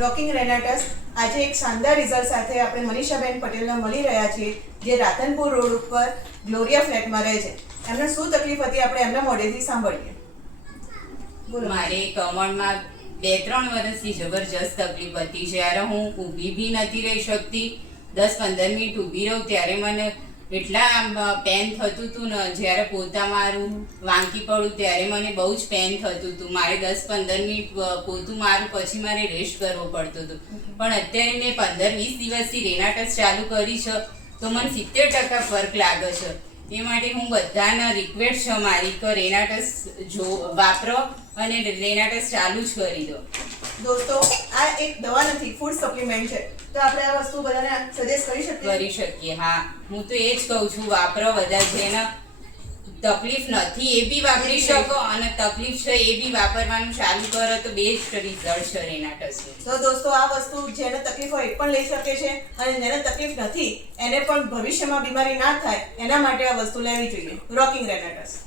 Rocking રેનાટસ આજે એક શાનદાર રિઝલ્ટ સાથે આપણે મનીષાબેન પટેલને મળી રહ્યા છીએ, જે રાધનપુર રોડ ઉપર ગ્લોરિયા ફ્લેટમાં રહે છે. એમને શું તકલીફ હતી આપણે એમના મોઢેથી સાંભળીએ. બોલો. મારે કમરમાં 2-3 વર્ષથી જબરજસ્ત તકલીફ હતી. જ્યારે હું ઊભી બી નથી રહી શકતી, 10-15 મિનિટ ઊભી રહું ત્યારે મને એટલા પેન થતું હતું ને, જ્યારે પોતા મારું વાંકી પડું ત્યારે મને બહુ જ પેન થતું હતું. મારે 10-15 મિનિટ પોતું મારું પછી મારે રેસ્ટ કરવો પડતો હતો. પણ અત્યારે મેં 15-20 દિવસથી રેનાટસ ચાલુ કરી છે તો મને 70% ફરક લાગે છે. એ માટે હું બધાને રિક્વેસ્ટ છે મારી કે રેનાટસ વાપરો અને રેનાટસ ચાલુ જ કરી દો. દોસ્તો, આ એક દવા નથી, ફૂડ સપ્લિમેન્ટ છે. તો આપણે આ વસ્તુ બધાને સજેસ્ટ કરી શકીએ. હા, હું તો એ જ કહું છું, વાપરો બધા. જેને તકલીફ નથી એ બી વાપરી શકો અને તકલીફ છે એ બી વાપરવાનું ચાલુ કરો તો બેસ્ટ રિઝલ્ટ છે રેનાટસ. તો દોસ્તો, આ વસ્તુ જેને તકલીફ હોય એ પણ લઈ શકે છે અને જેને તકલીફ નથી એને પણ ભવિષ્યમાં બીમારી ના થાય એના માટે આ વસ્તુ લેવી જોઈએ. રોકિંગ રેનાટસ.